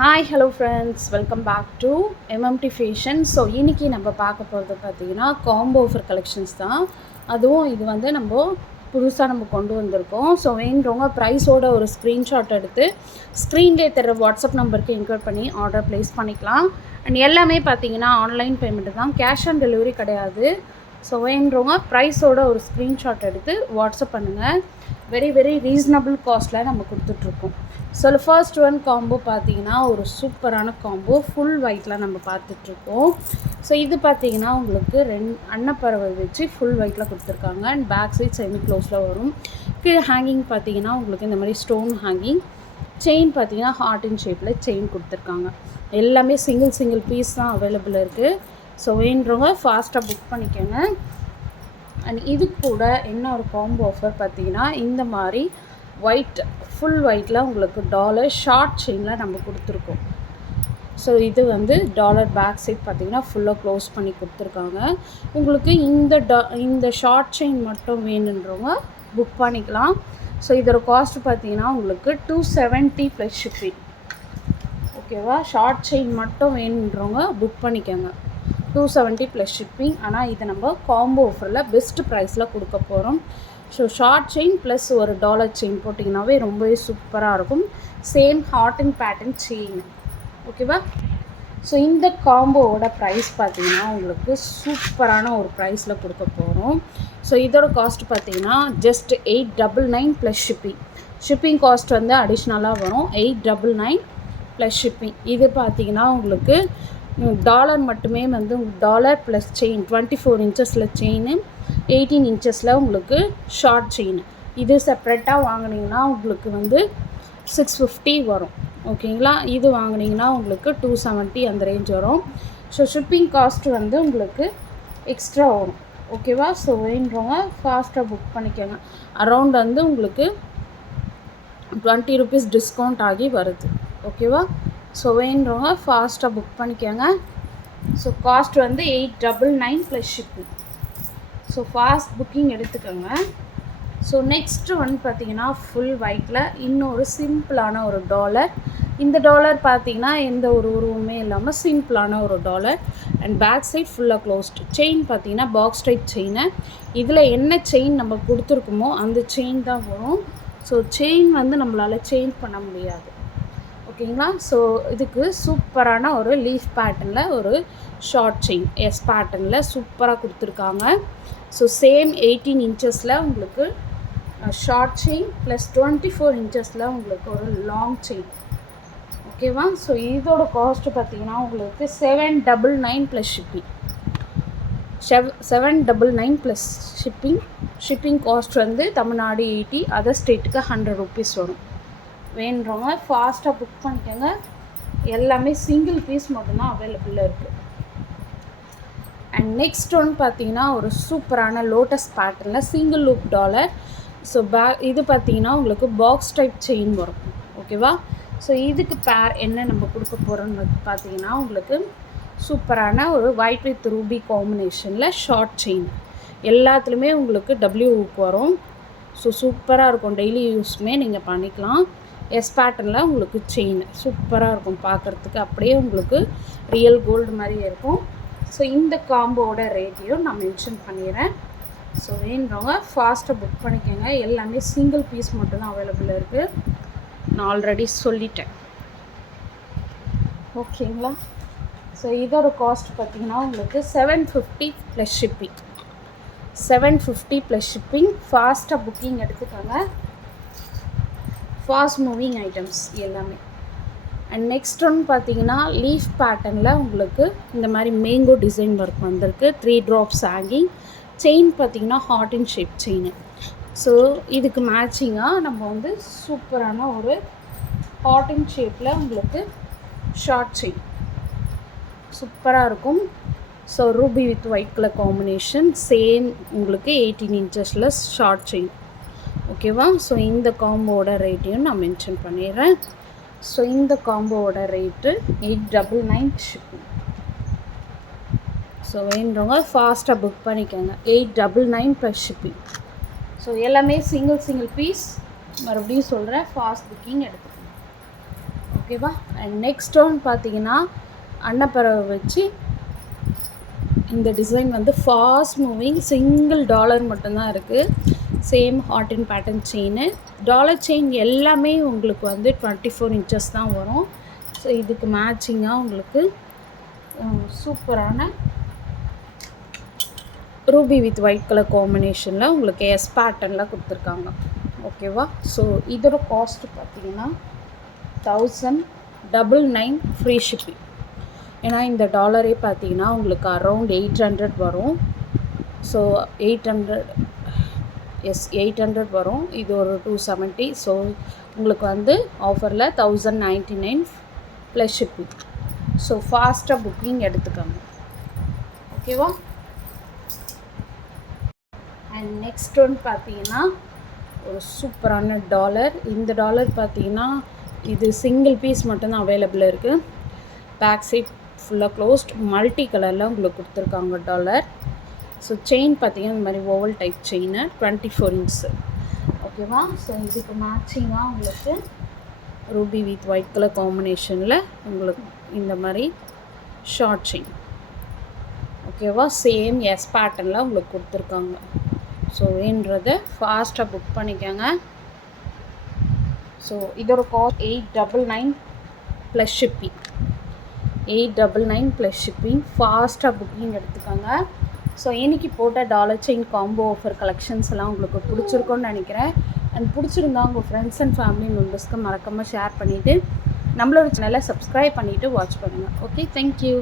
Hi hello friends, welcome back to MMT Fashion. So இன்றைக்கி நம்ம பார்க்க போகிறது பார்த்திங்கன்னா காம்போ ஆஃபர் கலெக்ஷன்ஸ் தான். அதுவும் இது வந்து நம்ம புதுசாக கொண்டு வந்திருக்கோம். ஸோ வேணுறவங்க ப்ரைஸோட ஒரு ஸ்க்ரீன்ஷாட் எடுத்து ஸ்க்ரீன்லேயே தர வாட்ஸ்அப் நம்பருக்கு என்கொயர் பண்ணி ஆர்டர் ப்ளேஸ் பண்ணிக்கலாம். அண்ட் எல்லாமே பார்த்திங்கன்னா ஆன்லைன் பேமெண்ட்டு தான், கேஷ் ஆன் டெலிவரி கிடையாது. ஸோ வேணுறவங்க ப்ரைஸோட ஒரு ஸ்க்ரீன்ஷாட் எடுத்து வாட்ஸ்அப் பண்ணுங்கள். வெரி ரீசனபிள் காஸ்ட்டில் நம்ம கொடுத்துட்ருக்கோம். ஸோ ஃபர்ஸ்ட் ஒன் காம்போ பார்த்திங்கன்னா ஒரு சூப்பரான காம்போ ஃபுல் ஒயிட்டில் நம்ம பார்த்துட்ருக்கோம். ஸோ இது பார்த்திங்கன்னா உங்களுக்கு அன்னப்பறவை வச்சு ஃபுல் ஒயிட்டில் கொடுத்துருக்காங்க. அண்ட் பேக் சைட் செமி க்ளோஸில் வரும். கீழே ஹேங்கிங் பார்த்திங்கன்னா உங்களுக்கு இந்த மாதிரி ஸ்டோன் ஹேங்கிங், செயின் பார்த்திங்கன்னா ஹார்ட் இன் ஷேப்பில் செயின் கொடுத்துருக்காங்க. எல்லாமே சிங்கிள் பீஸ் தான் அவைலபிள் இருக்குது. ஸோ வேணுறவங்க ஃபாஸ்ட்டாக புக் பண்ணிக்கோங்க. அண்ட் இது கூட என்ன ஒரு காம்போ ஆஃபர் பார்த்திங்கன்னா இந்த மாதிரி ஒயிட் ஃபுல் ஒயிட்டில் உங்களுக்கு டாலர் ஷார்ட் செயினில் நம்ம கொடுத்துருக்கோம். ஸோ இது வந்து டாலர் பேக் சைட் பார்த்திங்கன்னா ஃபுல்லாக க்ளோஸ் பண்ணி கொடுத்துருக்காங்க. உங்களுக்கு இந்த ஷார்ட் செயின் மட்டும் வேணுன்றவங்க புக் பண்ணிக்கலாம். ஸோ இதோட காஸ்ட் பார்த்திங்கன்னா உங்களுக்கு 270 ப்ளஸ் ஷிப்பிங். ஓகேவா, ஷார்ட் செயின் மட்டும் வேணுன்றவங்க புக் பண்ணிக்கோங்க. 270 ப்ளஸ் ஷிப்பிங். ஆனால் இது நம்ம காம்போ ஆஃபரில் பெஸ்ட் ப்ரைஸில் கொடுக்க போகிறோம். ஸோ ஷார்ட் செயின் ப்ளஸ் ஒரு டாலர் செயின் போட்டிங்கனாவே ரொம்பவே சூப்பராக இருக்கும். Same heart and pattern chain. ஓகேவா, ஸோ இந்த காம்போவோட ப்ரைஸ் பார்த்திங்கன்னா உங்களுக்கு சூப்பரான ஒரு ப்ரைஸில் கொடுக்க போகிறோம். ஸோ இதோட காஸ்ட் பார்த்திங்கன்னா ஜஸ்ட் 899 ப்ளஸ் ஷிப்பிங் காஸ்ட் வந்து அடிஷ்னலாக வரும். 899 ப்ளஸ் ஷிப்பிங். இது பார்த்திங்கன்னா உங்களுக்கு டாலர் மட்டுமே வந்து டாலர் ப்ளஸ் செயின் 24 இன்ச்சஸில் செயின், 18 இன்ச்சஸில் உங்களுக்கு ஷார்ட் செயின். இது செப்ரேட்டாக வாங்கினீங்கன்னா உங்களுக்கு வந்து 650 வரும். ஓகேங்களா, இது வாங்கினீங்கன்னா உங்களுக்கு 270 அந்த ரேஞ்ச் வரும். ஸோ ஷிப்பிங் காஸ்ட் வந்து உங்களுக்கு எக்ஸ்ட்ரா வரும். ஓகேவா, ஸோ வேணுறவங்க ஃபாஸ்ட்டாக புக் பண்ணிக்கோங்க. அரௌண்ட் வந்து உங்களுக்கு 20 ருபீஸ் டிஸ்கவுண்ட் ஆகி வருது. ஓகேவா, ஸோ வேணுறவங்க ஃபாஸ்ட்டாக புக் பண்ணிக்கோங்க. ஸோ காஸ்ட் வந்து 899 plus shipping. So fast booking எடுத்துக்கோங்க. ஸோ நெக்ஸ்ட்டு வந்து பார்த்திங்கன்னா ஃபுல் ஒயிட்டில் இன்னொரு சிம்பிளான ஒரு டாலர். இந்த டாலர் பார்த்திங்கன்னா எந்த ஒரு உருவமே இல்லாமல் சிம்பிளான ஒரு டாலர். அண்ட் பேக் சைட் ஃபுல்லாக க்ளோஸ்டு. செயின் பார்த்திங்கன்னா பாக்ஸ் டைப் செயினை. இதில் என்ன செயின் நம்ம கொடுத்துருக்கோமோ அந்த செயின் தான் வரும். ஸோ செயின் வந்து நம்மளால் சேஞ்ச் பண்ண முடியாது. ஓகேங்களா, ஸோ இதுக்கு சூப்பரான ஒரு லீஃப் பேட்டர்னில் ஒரு ஷார்ட் செயின் எஸ் பேட்டர்னில் சூப்பராக கொடுத்துருக்காங்க. ஸோ சேம் 18 இன்ச்சஸில் உங்களுக்கு ஷார்ட் செயின் ப்ளஸ் 24 இன்ச்சஸில் உங்களுக்கு ஒரு லாங் செயின். ஓகேவா, ஸோ இதோட காஸ்ட்டு பார்த்திங்கன்னா உங்களுக்கு 799 plus shipping. 799 plus shipping cost வந்து தமிழ்நாடு 80, அதர் ஸ்டேட்டுக்கு 100 ருபீஸ் வரும். வேணுறவங்க ஃபாஸ்ட்டாக புக் பண்ணிக்கோங்க. எல்லாமே சிங்கிள் பீஸ் மட்டும்தான் அவைலபிளாக இருக்குது. அண்ட் நெக்ஸ்ட் ஒன்று பார்த்தீங்கன்னா ஒரு சூப்பரான லோட்டஸ் பேட்டர்னில் சிங்கிள் லூப் டாலர். ஸோ இது பார்த்தீங்கன்னா உங்களுக்கு பாக்ஸ் டைப் செயின் வரும். ஓகேவா, ஸோ இதுக்கு பேர் என்ன நம்ம கொடுக்க போகிறோம்னு பார்த்தீங்கன்னா உங்களுக்கு சூப்பரான ஒரு ஒயிட் வித் ரூபி காம்பினேஷனில் ஷார்ட் செயின். எல்லாத்துலேயுமே உங்களுக்கு டபிள்யூ ஹூக் வரும். ஸோ சூப்பராக இருக்கும், டெய்லி யூஸ்மே நீங்கள் பண்ணிக்கலாம். எஸ் பேட்டர்னில் உங்களுக்கு செயின் சூப்பராக இருக்கும் பார்க்குறதுக்கு, அப்படியே உங்களுக்கு ரியல் கோல்டு மாதிரியே இருக்கும். ஸோ இந்த காம்போவோட ரேட்டையும் நான் மென்ஷன் பண்ணிடுறேன். ஸோ வேணுறவங்க ஃபாஸ்ட்டாக புக் பண்ணிக்கோங்க. எல்லாமே சிங்கிள் பீஸ் மட்டும்தான் அவைலபிள் இருக்குது, நான் ஆல்ரெடி சொல்லிட்டேன். ஓகேங்களா, ஸோ இதோட காஸ்ட் பார்த்திங்கன்னா உங்களுக்கு 750 ப்ளஸ் ஷிப்பிங். 750 plus shipping. ஃபாஸ்ட்டாக புக்கிங் எடுத்துக்கோங்க. ஃபாஸ்ட் மூவிங் ஐட்டம்ஸ் எல்லாமே. அண்ட் நெக்ஸ்ட் ஒன்று பார்த்தீங்கன்னா லீஃப் பேட்டர்னில் உங்களுக்கு இந்த மாதிரி மேங்கோ டிசைன் ஒர்க் வந்திருக்கு. 3 ட்ராப்ஸ் ஹேங்கிங். செயின் பார்த்திங்கன்னா heart in shape chain. So இதுக்கு மேட்சிங்காக நம்ம வந்து சூப்பரான ஒரு ஹார்ட் இன் ஷேப்பில் உங்களுக்கு ஷார்ட் செயின் சூப்பராக இருக்கும். So Ruby with white colour combination. Same உங்களுக்கு 18 இன்ச்சஸில் ஷார்ட் செயின். ஓகேவா, ஸோ இந்த காம்போவோட ரேட்டையும் நான் மென்ஷன் பண்ணிடுறேன். ஸோ இந்த காம்போவோட ரேட்டு 899 ஷிப்பிங். ஸோ வேணுறவங்க ஃபாஸ்ட்டாக புக் பண்ணிக்கோங்க. 899 ப்ளஸ் ஷிப்பிங். ஸோ எல்லாமே சிங்கிள் பீஸ். மறுபடியும் சொல்கிறேன், ஃபாஸ்ட் புக்கிங் எடுத்துக்கோங்க. ஓகேவா. அண்ட் நெக்ஸ்ட் ஒன் பார்த்தீங்கன்னா அன்னப்பறவை வச்சு இந்த டிசைன் வந்து ஃபாஸ்ட் மூவிங் சிங்கிள் டாலர் மட்டும்தான் இருக்குது. Same heart and pattern chain. Dollar chain எல்லாமே உங்களுக்கு வந்து 24 inches தான் வரும். ஸோ இதுக்கு மேட்சிங்காக உங்களுக்கு சூப்பரான ரூபி வித் ஒயிட் கலர் காம்பினேஷனில் உங்களுக்கு எஸ் பேட்டர்னில் கொடுத்துருக்காங்க. ஓகேவா. ஸோ இதோட காஸ்ட் பார்த்தீங்கன்னா 1999 ஃப்ரீ ஷிப்பிங். ஏன்னா இந்த டாலரே பார்த்தீங்கன்னா உங்களுக்கு அரௌண்ட் 800 வரும். ஸோ 800 வரும். இது ஒரு 270. ஸோ உங்களுக்கு வந்து ஆஃபரில் 1099 ப்ளஸ் ஷிப்பிங். ஸோ ஃபாஸ்ட்டாக புக்கிங் எடுத்துக்கோங்க. ஓகேவா. அண்ட் நெக்ஸ்ட் ஒன் பார்த்தீங்கன்னா ஒரு சூப்பரான டாலர். இந்த டாலர் பார்த்தீங்கன்னா இது சிங்கிள் பீஸ் மட்டும்தான் அவைலபிளாக இருக்குது. பேக் சைட் ஃபுல்லாக க்ளோஸ்ட் மல்டி கலரில் உங்களுக்கு கொடுத்துருக்காங்க டாலர். ஸோ செயின் பார்த்தீங்கன்னா இந்த மாதிரி ஓவல் டைப் செயின் 24 inch. ஓகேவா. ஸோ இதுக்கு மேட்சிங்காக உங்களுக்கு ரூபி வித் ஒயிட் கலர் காம்பினேஷனில் உங்களுக்கு இந்த மாதிரி ஷார்ட் செயின். ஓகேவா. சேம் எஸ் பேட்டர்னில் உங்களுக்கு கொடுத்துருக்காங்க. ஸோ வேணுன்றதை ஃபாஸ்ட்டாக புக் பண்ணிக்கோங்க. ஸோ இதோட cost 899 plus shipping. 899 plus shipping. ஃபாஸ்ட்டாக புக்கிங் எடுத்துக்கோங்க. ஸோ இன்றைக்கி போட்ட dollar chain combo offer collections எல்லாம் உங்களுக்கு பிடிச்சிருக்குன்னு நினைக்கிறேன். அண்ட் பிடிச்சிருந்தா உங்கள் ஃப்ரெண்ட்ஸ் அண்ட் ஃபேமிலி மெம்பர்ஸ்க்கு மறக்காமல் ஷேர் பண்ணிவிட்டு நம்மளோட சேனலை சப்ஸ்கிரைப் பண்ணிவிட்டு வாட்ச் பண்ணுங்கள். Okay, thank you.